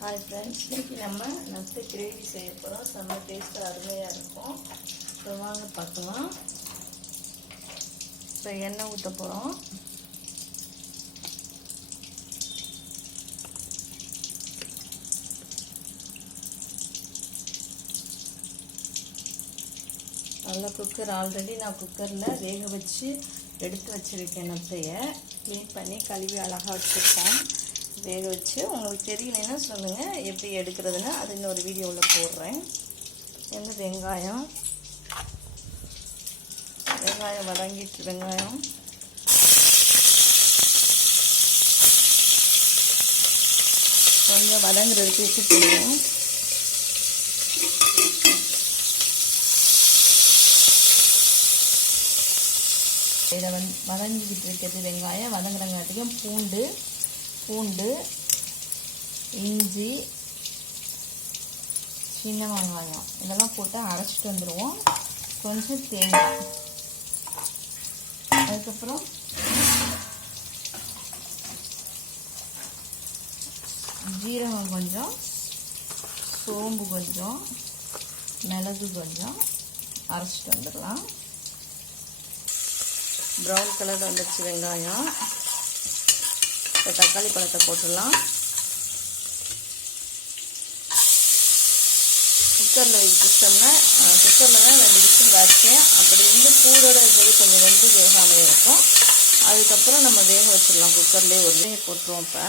Hi friends இன்றைக்கி நம்ம நட்டு கிரேவி செய்ய போகிறோம் செம்ம டேஸ்ட்டு அருமையாக இருக்கும். இப்போ வாங்க பார்க்கலாம். இப்போ எண்ணெய் ஊற்ற போகிறோம் நல்லா குக்கர் ஆல்ரெடி நான் குக்கரில் வேக வச்சு எடுத்து வச்சுருக்கேன் நத்தையை. க்ளீன் பண்ணி கழுவி அழகாக வச்சுருக்கேன். வேக வச்சு உங்களுக்கு தெரியலன்னா சொல்லுங்கள் எப்படி எடுக்கிறதுன்னு அது இன்னொரு வீடியோவில் போடுறேன். வந்து வெங்காயம்? வெங்காயம் வதங்கிட்டு வெங்காயம். கொஞ்சம் வதங்குறதுக்கு உப்பு போடுவோம் இதை வந்து வதங்கிக்கிட்டு இருக்கிறது வெங்காயம். வதங்குறங்காட்டுக்கும் பூண்டு பூண்டு இஞ்சி சின்ன வெங்காயம். இதெல்லாம் போட்டு அரைச்சிட்டு வந்துடுவோம் கொஞ்சம் தேங்காய். அதுக்கப்புறம் ஜீரகம் கொஞ்சம் சோம்பு கொஞ்சம் மிளகு கொஞ்சம். அரைச்சிட்டு வந்துடலாம். ப்ரௌன் கலர் வந்துச்சு வெங்காயம். இப்போ தக்காளி பழத்தை போட்டுடலாம். குக்கரில் வச்சிட்டோம்னா குக்கரில் தான் ரெண்டு விசில் வச்சேன். அப்படி இருந்து சூடோட இருந்தது கொஞ்சம் ரெண்டு வேகாமல் இருக்கும். அதுக்கப்புறம் நம்ம வேக வச்சிடலாம். குக்கர்லேயே ஒரு வேக போட்டுருவோம் இப்போ.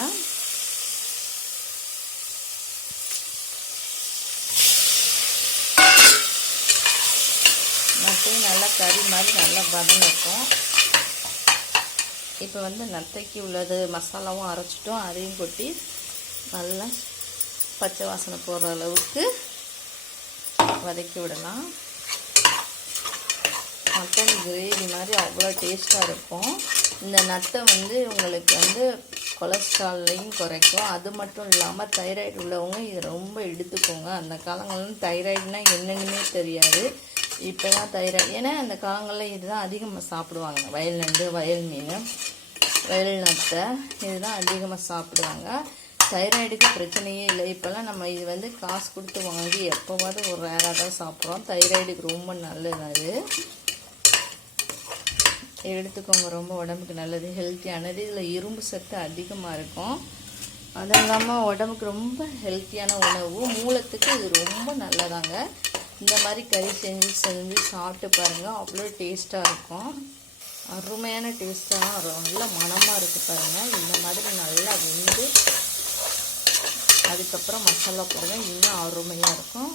நல்லா கறி மாதிரி நல்லா வதங்கட்டும். இப்போ வந்து நத்தைக்கு உள்ளது மசாலாவும் அரைச்சிட்டோம் அதையும் கொட்டி நல்லா பச்சை வாசனை போடுற அளவுக்கு வதக்கி விடலாம். மட்டன் கிரேவி மாதிரி அவ்வளோ டேஸ்ட்டாக இருக்கும். இந்த நத்தை வந்து உங்களுக்கு வந்து கொலஸ்ட்ரால்லையும் குறைக்கும். அது மட்டும் இல்லாமல் தைராய்டு உள்ளவங்க இதை ரொம்ப எடுத்துக்கோங்க. அந்த காலங்கள்லாம் தைராய்டுனா என்னென்னுமே தெரியாது. இப்போ தான் தைராய்டு. ஏன்னா அந்த காலங்களில் இதுதான் அதிகமாக சாப்பிடுவாங்க. வயல் நண்டு வயல் மீன். வயல் நத்தை இதுதான் அதிகமாக சாப்பிடுவாங்க. தைராய்டுக்கு பிரச்சனையே இல்லை. இப்போல்லாம் நம்ம இது வந்து காசு கொடுத்து வாங்கி எப்போவாவது ஒரு ரேராக தான் சாப்பிட்றோம். தைராய்டுக்கு ரொம்ப நல்லது அது. எடுத்துக்கோங்க ரொம்ப உடம்புக்கு நல்லது ஹெல்த்தியானது இதில் இரும்பு சத்து அதிகமாக இருக்கும். அதுவும் இல்லாமல் உடம்புக்கு ரொம்ப ஹெல்த்தியான உணவு. மூலத்துக்கு இது ரொம்ப நல்லதாங்க. இந்த மாதிரி கறி செஞ்சு செஞ்சு சாப்பிட்டு பாருங்கள் அவ்வளோ டேஸ்ட்டாக இருக்கும். அருமையான டேஸ்ட்டாக நல்ல மணமாக இருக்குது பாருங்கள் இந்த மாதிரி நல்லா வெந்து அதுக்கப்புறம் மசாலா போடுவேன் இன்னும் அருமையாக இருக்கும்.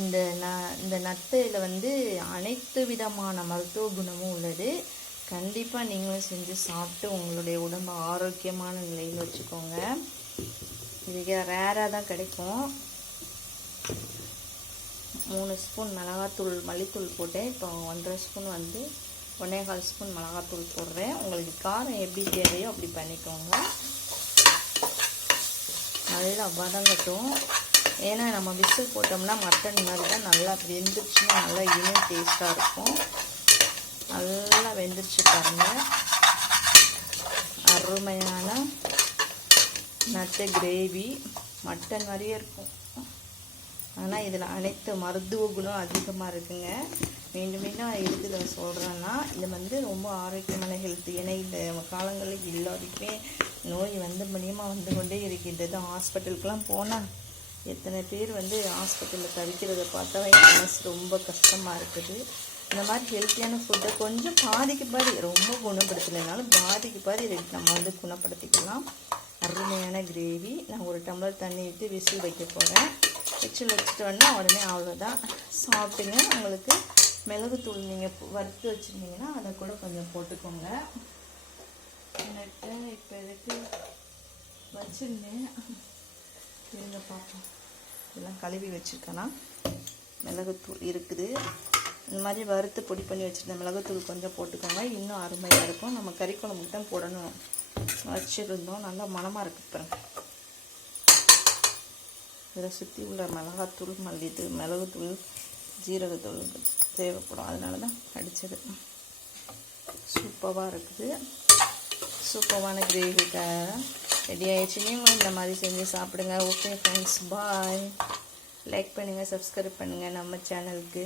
இந்த ந இந்த நத்தையில் வந்து அனைத்து விதமான மருத்துவ குணமும் உள்ளது. கண்டிப்பாக நீங்களும் செஞ்சு சாப்பிட்டு உங்களுடைய உடம்பு ஆரோக்கியமான நிலையில் வச்சுக்கோங்க. இது ரேராக தான் கிடைக்கும். மூணு ஸ்பூன் மிளகாத்தூள் மல்லித்தூள் போட்டேன். இப்போ ஒன்றரை ஸ்பூன் வந்து ஒன்றே கால் ஸ்பூன் மிளகாத்தூள் போடுறேன். உங்களுக்கு காரம் எப்படி தேவையோ அப்படி பண்ணிக்கோங்க. நல்லா வதங்கட்டும். ஏன்னா நம்ம விசில் போட்டோம்னா மட்டன் மாதிரி தான் நல்லா வெந்துருச்சுன்னா நல்லா இன்னும் டேஸ்ட்டாக இருக்கும். நல்லா வெந்துருச்சு பாருங்கள் அருமையான நட்டு கிரேவி மட்டன் மாதிரியே இருக்கும். ஆனால் இதில் அனைத்து மருத்துவ குணம் அதிகமாக இருக்குங்க. மீண்டும் மீண்டும் எதுக்கு இதை சொல்கிறேன்னா இது வந்து ரொம்ப ஆரோக்கியமான ஹெல்த் ஏன்னா இந்த காலங்களில் எல்லாருக்குமே நோய் வந்து மூலியமாக வந்து கொண்டே இருக்கின்றது. ஹாஸ்பிட்டலுக்கெலாம் போனால் எத்தனை பேர் வந்து ஹாஸ்பிட்டலில் தவிக்கிறத பார்த்தா என் மனசு ரொம்ப கஷ்டமாக இருக்குது. இந்த மாதிரி ஹெல்த்தியான ஃபுட்டை கொஞ்சம் பாதிக்கு பாதி ரொம்ப குணப்படுத்தலைனாலும் பாதிக்கு பாதி நம்ம வந்து குணப்படுத்திக்கலாம். அருமையான கிரேவி நான் ஒரு டம்ளர் தண்ணி விட்டு விசில் வைக்க போகிறேன் விசில் வச்சுட்டோன்னா உடனே அவ்வளோதான் சாப்பிட்டுங்க உங்களுக்கு மிளகுத்தூள் நீங்கள் வறுத்து வச்சுருந்தீங்கன்னா அதை கூட கொஞ்சம் போட்டுக்கோங்க. எனக்கு இப்போ இதுக்கு வச்சுருந்தேன். இருங்க பார்ப்போம் இதெல்லாம் கழுவி வச்சுருக்கேன்னா மிளகுத்தூள் இருக்குது. இந்த மாதிரி வறுத்து பொடி பண்ணி வச்சுருந்த மிளகுத்தூள் கொஞ்சம் போட்டுக்கோங்க. இன்னும் அருமையாக இருக்கும். நம்ம கறி குழம்புக்கு தான் போடணும். வச்சுருந்தோம். நல்லா மணமாக இருக்குது பாருங்க. இதில் சுற்றி உள்ள மிளகாத்தூள் மல்லித்தூள் மிளகுத்தூள் ஜீரகத்தூள் தேவைப்படும். அதனால தான் அடித்தது சூப்பராக இருக்குது சூப்பரான கிரேவிக்காக ரெடி ஆகிடுச்சு நீங்களும் இந்த மாதிரி செஞ்சு சாப்பிடுங்க. ஓகே ஃப்ரெண்ட்ஸ் பாய் லைக் பண்ணுங்கள் சப்ஸ்கிரைப் பண்ணுங்கள் நம்ம சேனலுக்கு